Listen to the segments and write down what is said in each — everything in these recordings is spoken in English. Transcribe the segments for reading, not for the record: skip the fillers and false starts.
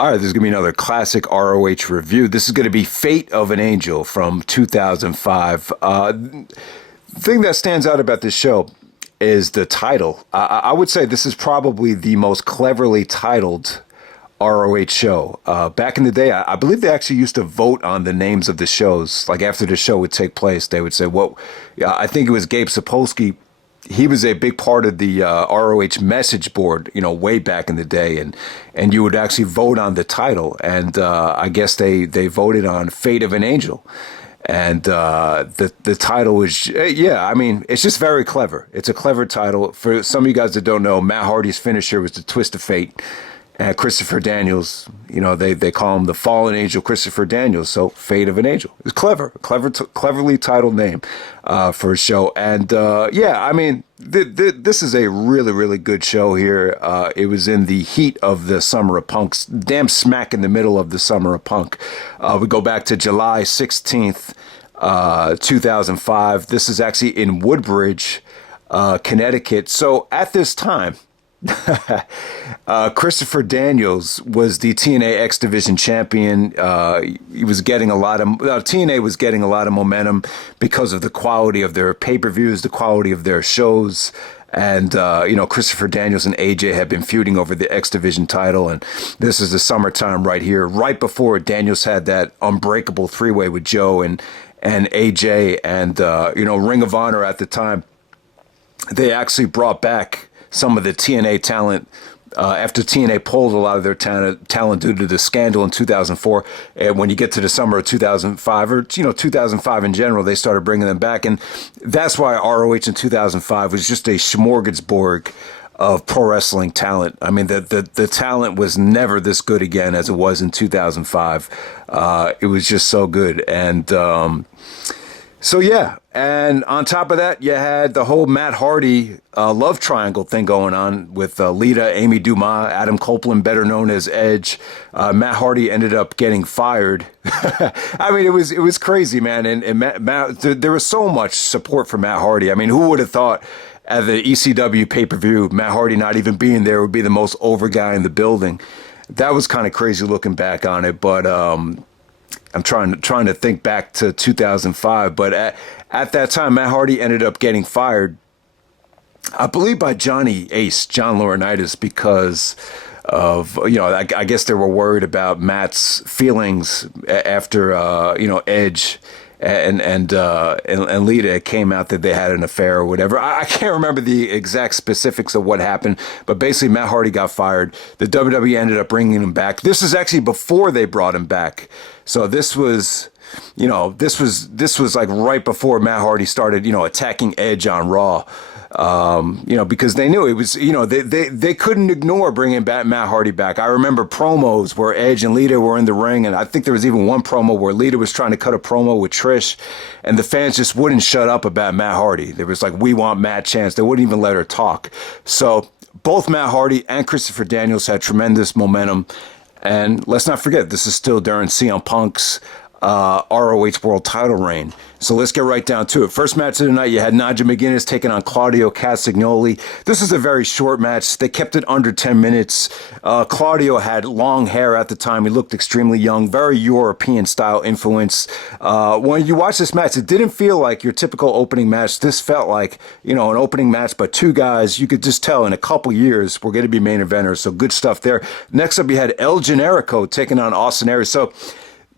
All right, this is going to be another classic ROH review. This is going to be Fate of an Angel from 2005. The thing that stands out about this show is the title. I would say this is probably the most cleverly titled ROH show. Back in the day, I believe they actually used to vote on the names of the shows. Like after the show would take place, they would say, "What?" I think it was Gabe Sapolsky. He was a big part of the ROH message board, way back in the day, and you would actually vote on the title. And I guess they voted on Fate of an Angel, and the title was it's just very clever. It's a clever title. For some of you guys that don't know, Matt Hardy's finisher was the Twist of Fate. And Christopher Daniels, they call him the Fallen Angel Christopher Daniels, so Fate of an Angel. It's cleverly titled name for a show. And this is a really, really good show here. It was in the heat of the Summer of Punk, damn smack in the middle of the Summer of Punk. We go back to July 16th, 2005. This is actually in Woodbridge, Connecticut. So at this time, Christopher Daniels was the TNA X Division champion. He was getting TNA was getting a lot of momentum because of the quality of their pay-per-views, the quality of their shows. And, Christopher Daniels and AJ had been feuding over the X Division title. And this is the summertime right here, right before Daniels had that unbreakable three-way with Joe and AJ and, Ring of Honor at the time. They actually brought back some of the TNA talent after TNA pulled a lot of their talent due to the scandal in 2004. And when you get to the summer of 2005, or 2005 in general, they started bringing them back, and that's why ROH in 2005 was just a smorgasbord of pro wrestling talent. I mean, the talent was never this good again as it was in 2005. It was just so good, and and on top of that, you had the whole Matt Hardy love triangle thing going on with Lita, Amy Dumas, Adam Copeland, better known as Edge. Matt Hardy ended up getting fired. I mean, it was crazy, man. And Matt, there was so much support for Matt Hardy. I mean, who would have thought at the ECW pay-per-view, Matt Hardy not even being there would be the most over guy in the building. That was kind of crazy looking back on it, but I'm trying to think back to 2005, but at that time, Matt Hardy ended up getting fired, I believe, by John Laurinaitis, because of, I guess they were worried about Matt's feelings after, Edge and Lita came out that they had an affair or whatever. I can't remember the exact specifics of what happened, but basically Matt Hardy got fired. The WWE ended up bringing him back. This is actually before they brought him back. So this was like right before Matt Hardy started, attacking Edge on Raw. Because they knew it was, they couldn't ignore bringing back Matt Hardy back. I remember promos where Edge and Lita were in the ring, and I think there was even one promo where Lita was trying to cut a promo with Trish, and the fans just wouldn't shut up about Matt Hardy. They was like, "We want Matt Chance." They wouldn't even let her talk. So both Matt Hardy and Christopher Daniels had tremendous momentum. And let's not forget, this is still during CM Punk's ROH World title reign. So let's get right down to it. First match of the night, you had Nigel McGuinness taking on Claudio Castagnoli. This is a very short match. They kept it under 10 minutes. Claudio had long hair at the time. He looked extremely young, very European style influence. When you watch this match, it didn't feel like your typical opening match. This felt like, an opening match, but two guys, you could just tell in a couple years we're going to be main eventers. So good stuff there. Next up, you had El Generico taking on Austin Aries. So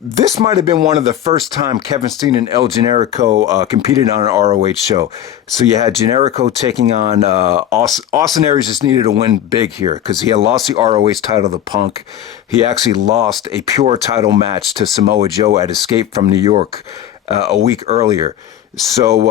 this might have been one of the first time Kevin Steen and El Generico competed on an ROH show. So you had Generico taking on Austin Aries. Just needed to win big here because he had lost the ROH title to Punk. He actually lost a pure title match to Samoa Joe at Escape from New York a week earlier. So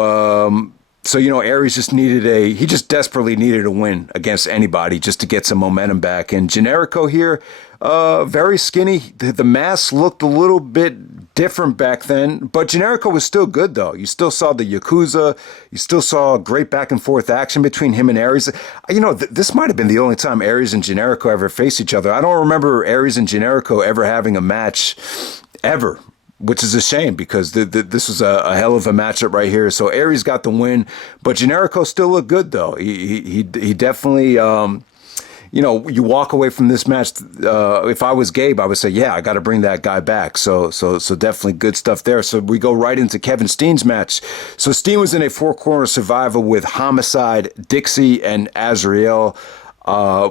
Aries just desperately needed a win against anybody just to get some momentum back. And Generico here, very skinny. The mask looked a little bit different back then, but Generico was still good though. You still saw the Yakuza. You still saw great back and forth action between him and Aries. This might have been the only time Aries and Generico ever faced each other. I don't remember Aries and Generico ever having a match ever, which is a shame because this was a hell of a matchup right here. So Aries got the win, but Generico still looked good though. He definitely you walk away from this match. If I was Gabe, I would say, yeah, I got to bring that guy back. So definitely good stuff there. So we go right into Kevin Steen's match. So Steen was in a 4-corner survival with Homicide, Dixie, and Azriel.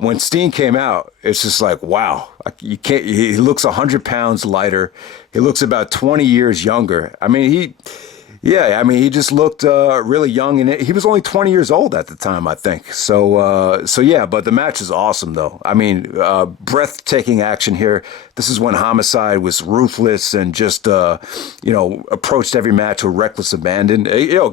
When Steen came out, it's just like, wow, you can't. He looks 100 pounds lighter. He looks about 20 years younger. I mean, he just looked really young, and he was only 20 years old at the time, I think. So yeah, but the match is awesome, though. I mean, breathtaking action here. This is when Homicide was ruthless and just, approached every match with reckless abandon.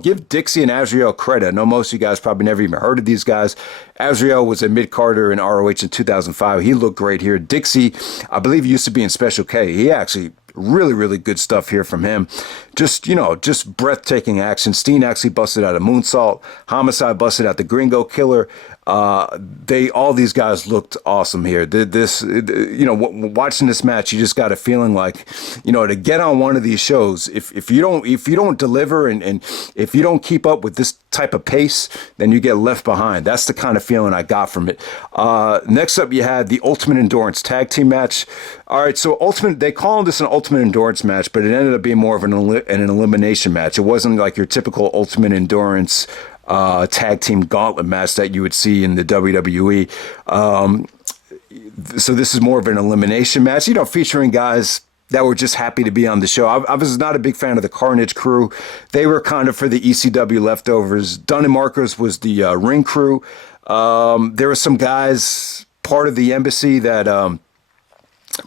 Give Dixie and Azriel credit. I know most of you guys probably never even heard of these guys. Azriel was a mid-carder in ROH in 2005. He looked great here. Dixie, I believe, used to be in Special K. He actually... really, really good stuff here from him. Just breathtaking action. Steen actually busted out a moonsault. Homicide busted out the Gringo Killer. All these guys looked awesome here. Watching this match, you just got a feeling like, to get on one of these shows, if you don't deliver and if you don't keep up with this type of pace, then you get left behind. That's the kind of feeling I got from it. Next up, you had the Ultimate Endurance Tag Team match. All right, so they call this an Ultimate Endurance match, but it ended up being more of an elimination match. It wasn't like your typical Ultimate Endurance tag team gauntlet match that you would see in the WWE. So this is more of an elimination match, featuring guys that were just happy to be on the show. I was not a big fan of the Carnage crew. They were kind of for the ECW leftovers. Dunn and Marcos was the ring crew. There were some guys part of the embassy that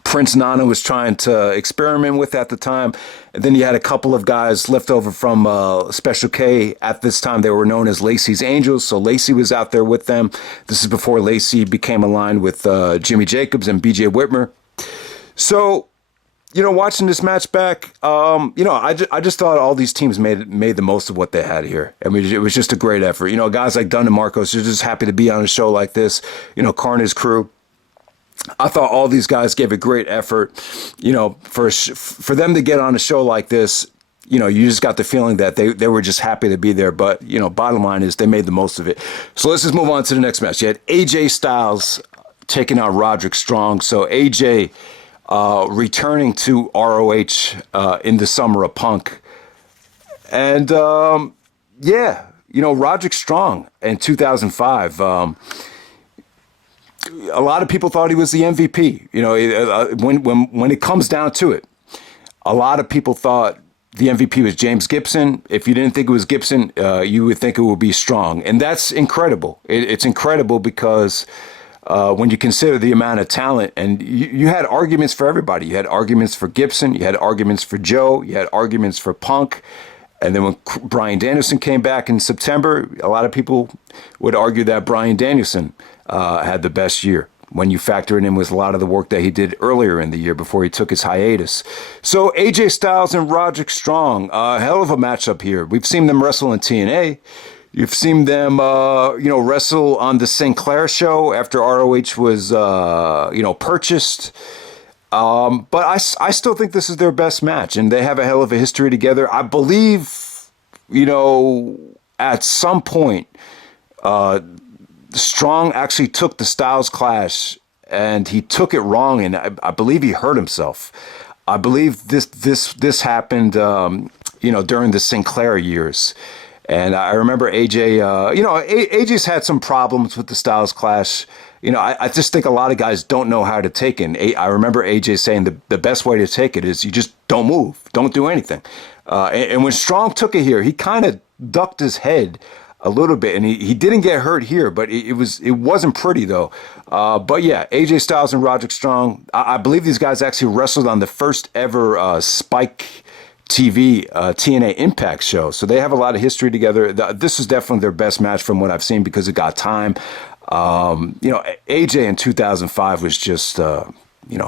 Prince Nana was trying to experiment with at the time. And then you had a couple of guys left over from Special K. At this time, they were known as Lacey's Angels. So Lacey was out there with them. This is before Lacey became aligned with Jimmy Jacobs and BJ Whitmer. So, watching this match back, I just thought all these teams made the most of what they had here. I mean, it was just a great effort. Guys like Dunn and Marcos are just happy to be on a show like this. Carnage crew. I thought all these guys gave a great effort, for them to get on a show like this. You just got the feeling that they were just happy to be there. But, bottom line is they made the most of it. So let's just move on to the next match. You had AJ Styles taking on Roderick Strong. So AJ returning to ROH in the summer of Punk. And, Roderick Strong in 2005. A lot of people thought he was the MVP. When it comes down to it, a lot of people thought the MVP was James Gibson. If you didn't think it was Gibson, you would think it would be Strong. And that's incredible. It's incredible because when you consider the amount of talent, and you had arguments for everybody. You had arguments for Gibson. You had arguments for Joe. You had arguments for Punk. And then when Bryan Danielson came back in September, a lot of people would argue that Bryan Danielson had the best year when you factor it in with a lot of the work that he did earlier in the year before he took his hiatus. So AJ Styles and Roderick Strong, hell of a matchup here. We've seen them wrestle in TNA. You've seen them, wrestle on the Sinclair show after ROH was, purchased. But I still think this is their best match, and they have a hell of a history together. I believe, at some point, Strong actually took the Styles Clash, and he took it wrong, and I believe he hurt himself. I believe this happened, during the Sinclair years. And I remember AJ, AJ's had some problems with the Styles Clash. I just think a lot of guys don't know how to take it. I remember AJ saying the best way to take it is you just don't move, don't do anything. And when Strong took it here, he kind of ducked his head a little bit, and he didn't get hurt here, but it wasn't pretty though. But yeah, AJ Styles and Roderick Strong. I believe these guys actually wrestled on the first ever Spike TV TNA Impact show, so they have a lot of history together. This is definitely their best match from what I've seen because it got time. AJ in 2005 was just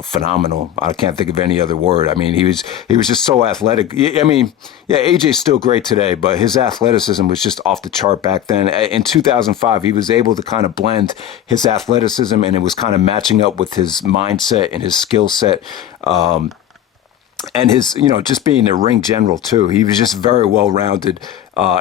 phenomenal. I can't think of any other word. I mean, he was just so athletic. I mean, yeah, AJ's still great today, but his athleticism was just off the chart back then. In 2005, he was able to kind of blend his athleticism, and it was kind of matching up with his mindset and his skill set. And his, just being a ring general, too. He was just very well-rounded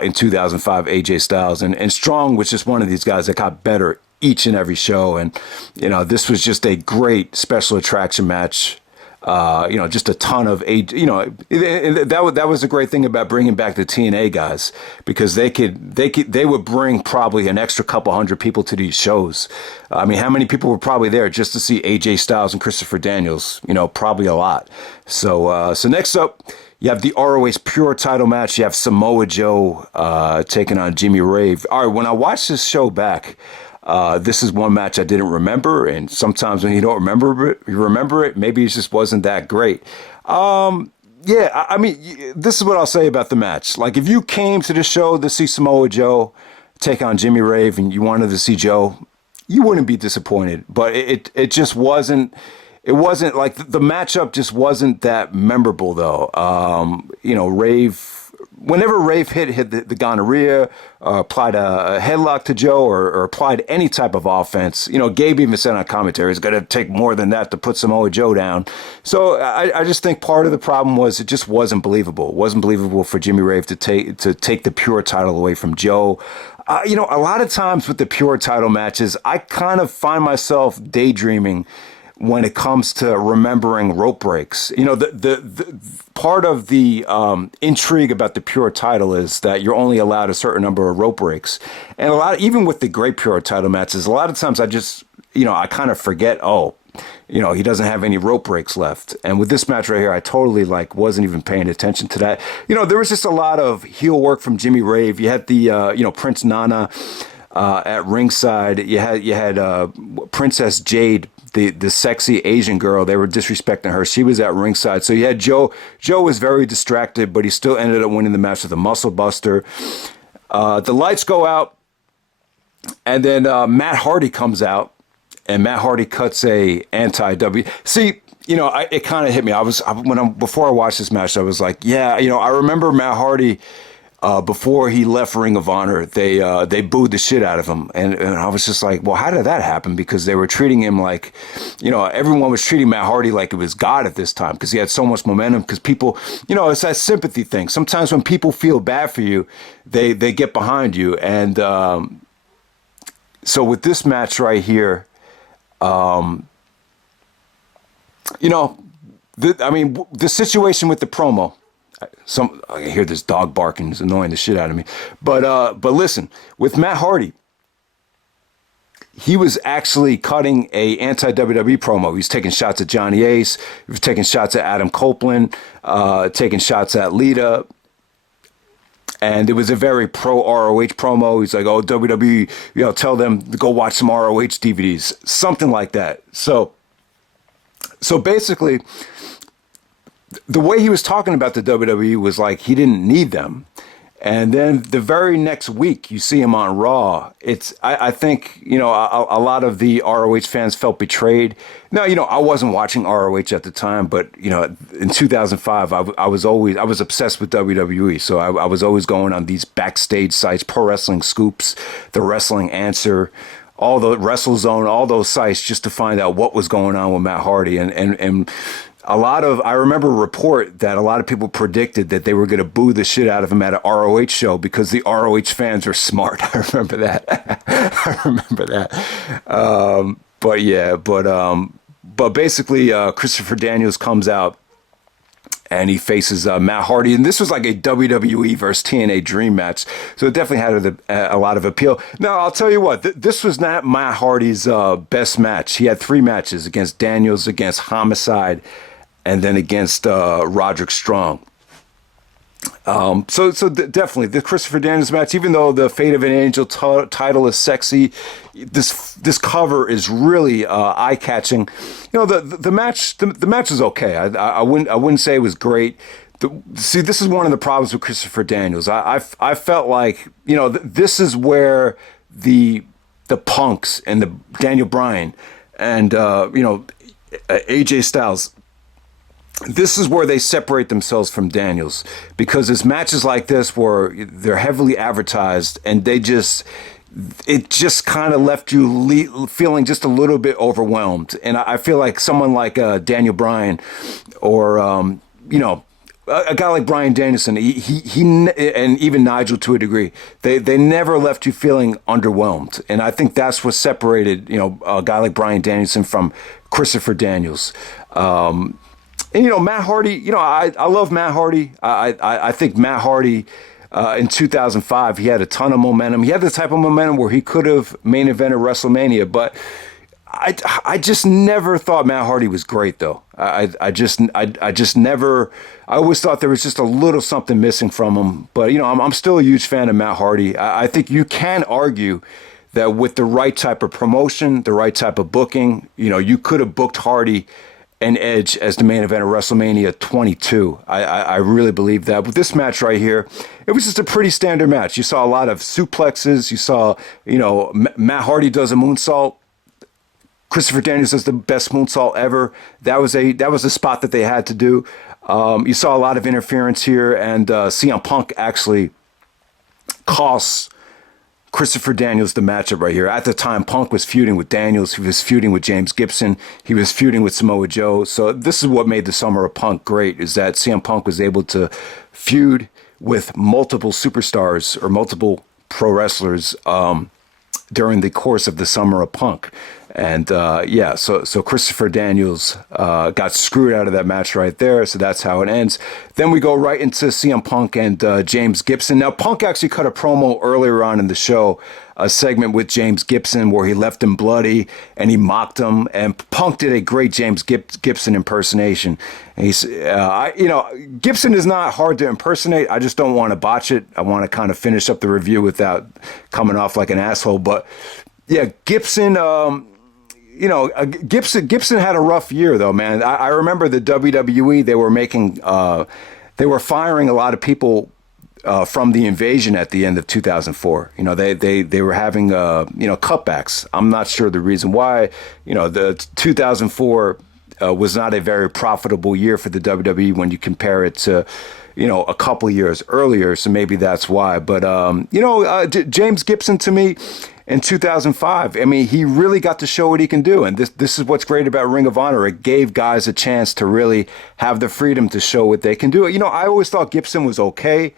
in 2005, AJ Styles. And Strong was just one of these guys that got better each and every show. And, this was just a great special attraction match. Just a ton of age. That was the great thing about bringing back the TNA guys, because they would bring probably an extra couple hundred people to these shows. I mean, how many people were probably there just to see AJ Styles and Christopher Daniels? Probably a lot. So next up, you have the ROH Pure title match. You have Samoa Joe taking on Jimmy Rave. All right, when I watched this show back, this is one match I didn't remember, and sometimes when you don't remember it, maybe it just wasn't that great. I mean, this is what I'll say about the match. Like, if you came to the show to see Samoa Joe take on Jimmy Rave and you wanted to see Joe, you wouldn't be disappointed. But it just wasn't. It wasn't like the matchup just wasn't that memorable, though. Rave. Whenever Rave hit the gonorrhea, applied a headlock to Joe, or applied any type of offense, Gabe even said on commentary, it's going to take more than that to put Samoa Joe down. So I just think part of the problem was it just wasn't believable. It wasn't believable for Jimmy Rave to take the Pure title away from Joe. A lot of times with the Pure title matches, I kind of find myself daydreaming when it comes to remembering rope breaks. The part of the intrigue about the Pure title is that you're only allowed a certain number of rope breaks. And even with the great Pure title matches, a lot of times I just, I kind of forget, he doesn't have any rope breaks left. And with this match right here, I totally wasn't even paying attention to that. There was just a lot of heel work from Jimmy Rave. You had the, Prince Nana at ringside. You had Princess Jade, the sexy Asian girl. They were disrespecting her. She was at ringside. So you had Joe. Joe was very distracted, but he still ended up winning the match with a muscle buster. The lights go out, and then Matt Hardy comes out, and Matt Hardy cuts a anti-W. See, it kind of hit me. Before I watched this match, I was like, yeah, I remember Matt Hardy. Before he left Ring of Honor, they booed the shit out of him. And I was just like, well, how did that happen? Because they were treating him like, everyone was treating Matt Hardy like it was God at this time, because he had so much momentum. Because people, it's that sympathy thing. Sometimes when people feel bad for you, they get behind you. And so with this match right here, the situation with the promo, I hear this dog barking. It's annoying the shit out of me. But listen, with Matt Hardy, he was actually cutting a anti-WWE promo. He was taking shots at Johnny Ace. He was taking shots at Adam Copeland, taking shots at Lita. And it was a very pro-ROH promo. He's like, oh, WWE, tell them to go watch some ROH DVDs. Something like that. So basically, the way he was talking about the WWE was like he didn't need them. And then the very next week, you see him on Raw. I think, a lot of the ROH fans felt betrayed. Now, I wasn't watching ROH at the time, but, in 2005, I was obsessed with WWE. So I was always going on these backstage sites, Pro Wrestling Scoops, The Wrestling Answer, all the WrestleZone, all those sites, just to find out what was going on with Matt Hardy. And I remember a report that a lot of people predicted that they were going to boo the shit out of him at an ROH show because the ROH fans are smart. I remember that. But basically, Christopher Daniels comes out and he faces Matt Hardy. And this was like a WWE versus TNA dream match. So it definitely had a lot of appeal. Now, I'll tell you what, this was not Matt Hardy's best match. He had 3 matches against Daniels, against Homicide, and then against Roderick Strong. So definitely the Christopher Daniels match, even though the Fate of an Angel title is sexy, this cover is really eye catching. The match is okay. I wouldn't say it was great. See, this is one of the problems with Christopher Daniels. I felt like this is where the Punks and the Daniel Bryan and AJ Styles, this is where they separate themselves from Daniels, because it's matches like this where they're heavily advertised and it just kind of left you feeling just a little bit overwhelmed. And I feel like someone like Daniel Bryan or a guy like Bryan Danielson, and even Nigel to a degree, they never left you feeling underwhelmed. And I think that's what separated, a guy like Bryan Danielson from Christopher Daniels. And, Matt Hardy, I love Matt Hardy. I think Matt Hardy, in 2005, he had a ton of momentum. He had the type of momentum where he could have main evented WrestleMania, but I just never thought Matt Hardy was great, though. I just never. I always thought there was just a little something missing from him. But I'm still a huge fan of Matt Hardy. I think you can argue that with the right type of promotion, the right type of booking, you could have booked Hardy and Edge as the main event of WrestleMania 22. I really believe that. With this match right here, it was just a pretty standard match. You saw a lot of suplexes. You saw, Matt Hardy does a moonsault. Christopher Daniels does the best moonsault ever. That was a spot that they had to do. You saw a lot of interference here, and CM Punk actually costs Christopher Daniels the matchup right here. At the time, Punk was feuding with Daniels. He was feuding with James Gibson. He was feuding with Samoa Joe. So this is what made the Summer of Punk great, is that CM Punk was able to feud with multiple superstars or multiple pro wrestlers during the course of the Summer of Punk. And so Christopher Daniels got screwed out of that match right there. So that's how it ends. Then we go right into CM Punk and James Gibson. Now, Punk actually cut a promo earlier on in the show, a segment with James Gibson where he left him bloody and he mocked him. And Punk did a great James Gibson impersonation. And he's, Gibson is not hard to impersonate. I just don't want to botch it. I want to kind of finish up the review without coming off like an asshole. But yeah, Gibson. Gibson had a rough year though, man. I remember the WWE, they were firing a lot of people from the invasion at the end of 2004. They were having cutbacks. I'm not sure the reason why. The 2004 was not a very profitable year for the WWE when you compare it to a couple years earlier. So maybe that's why. But James Gibson, to me, in 2005, he really got to show what he can do. And this is what's great about Ring of Honor. It gave guys a chance to really have the freedom to show what they can do. I always thought Gibson was okay.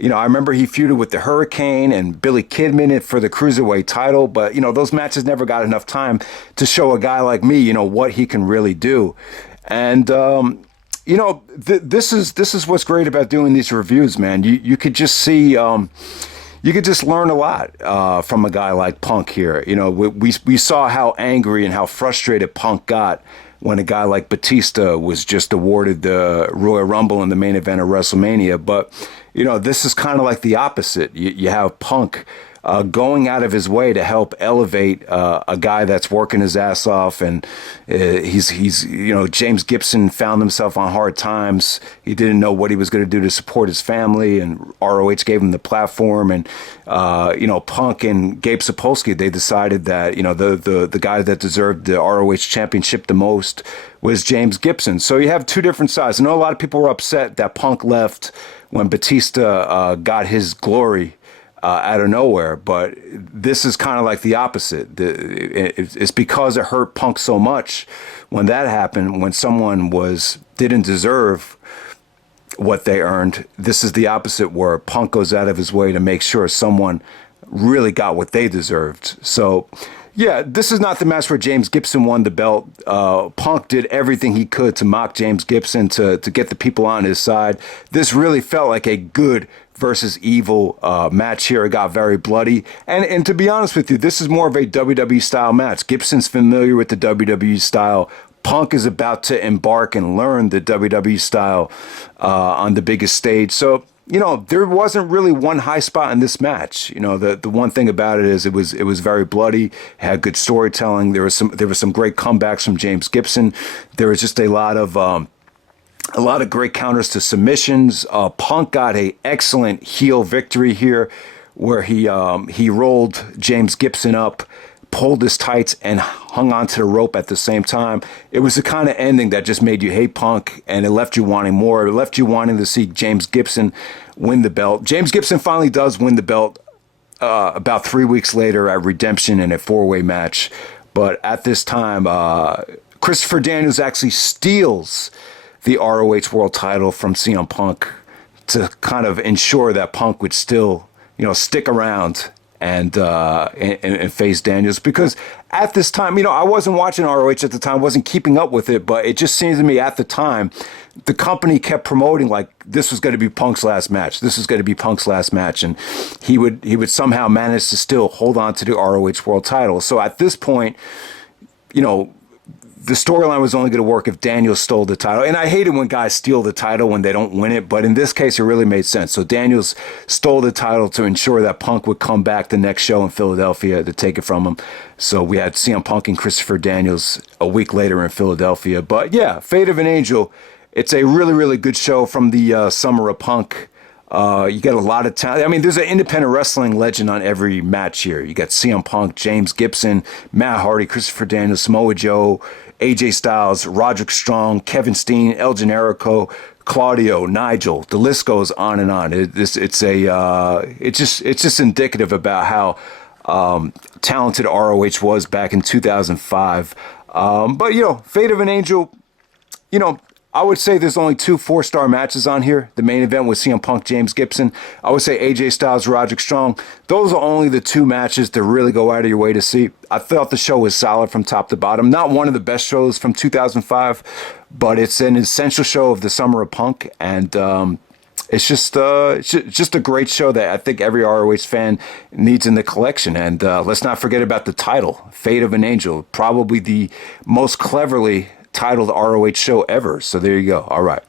I remember he feuded with the Hurricane and Billy Kidman for the Cruiserweight title. But, those matches never got enough time to show a guy like me, what he can really do. And, this is what's great about doing these reviews, man. You could just see... you could just learn a lot from a guy like Punk here. We saw how angry and how frustrated Punk got when a guy like Batista was just awarded the Royal Rumble in the main event of WrestleMania. But, this is kind of like the opposite. You have Punk going out of his way to help elevate a guy that's working his ass off, and he's James Gibson found himself on hard times. He didn't know what he was going to do to support his family, and ROH gave him the platform. And Punk and Gabe Sapolsky, they decided that the guy that deserved the ROH championship the most was James Gibson. So you have two different sides. I know a lot of people were upset that Punk left when Batista got his glory out of nowhere, but this is kind of like the opposite. It's because it hurt Punk so much when that happened, when someone didn't deserve what they earned. This is the opposite, where Punk goes out of his way to make sure someone really got what they deserved. So yeah, this is not the match where James Gibson won the belt. Punk did everything he could to mock James Gibson, to get the people on his side. This really felt like a good versus evil match here. It got very bloody. And to be honest with you, this is more of a WWE style match. Gibson's familiar with the WWE style. Punk is about to embark and learn the WWE style on the biggest stage. So, there wasn't really one high spot in this match. The one thing about it is it was very bloody. It had good storytelling. There was some great comebacks from James Gibson. There was just a lot of great counters to submissions. Punk got an excellent heel victory here, where he rolled James Gibson up, pulled his tights, and hung onto the rope at the same time. It was the kind of ending that just made you hate Punk, and it left you wanting more. It left you wanting to see James Gibson win the belt. James Gibson finally does win the belt about 3 weeks later at Redemption in a 4-way match. But at this time, Christopher Daniels actually steals the ROH World Title from CM Punk to kind of ensure that Punk would still, stick around and face Daniels. Because at this time, I wasn't watching ROH at the time, wasn't keeping up with it, but it just seems to me at the time, the company kept promoting like this was going to be Punk's last match. This was going to be Punk's last match, and he would somehow manage to still hold on to the ROH World Title. So at this point, the storyline was only going to work if Daniels stole the title. And I hate it when guys steal the title when they don't win it, but in this case, it really made sense. So Daniels stole the title to ensure that Punk would come back the next show in Philadelphia to take it from him. So we had CM Punk and Christopher Daniels a week later in Philadelphia. But yeah, Fate of an Angel, it's a really, really good show from the Summer of Punk. You get a lot of talent. I mean, there's an independent wrestling legend on every match here. You got CM Punk, James Gibson, Matt Hardy, Christopher Daniels, Samoa Joe, AJ Styles, Roderick Strong, Kevin Steen, El Generico, Claudio, Nigel. The list goes on and on. It's just indicative about how talented ROH was back in 2005. But Fate of an Angel, I would say there's only 2 4-star matches on here. The main event was CM Punk, James Gibson. I would say AJ Styles, Roderick Strong. Those are only the 2 matches to really go out of your way to see. I thought the show was solid from top to bottom. Not one of the best shows from 2005, but it's an essential show of the Summer of Punk. And it's just a great show that I think every ROH fan needs in the collection. And let's not forget about the title, Fate of an Angel, probably the most cleverly titled ROH show ever. So there you go. All right.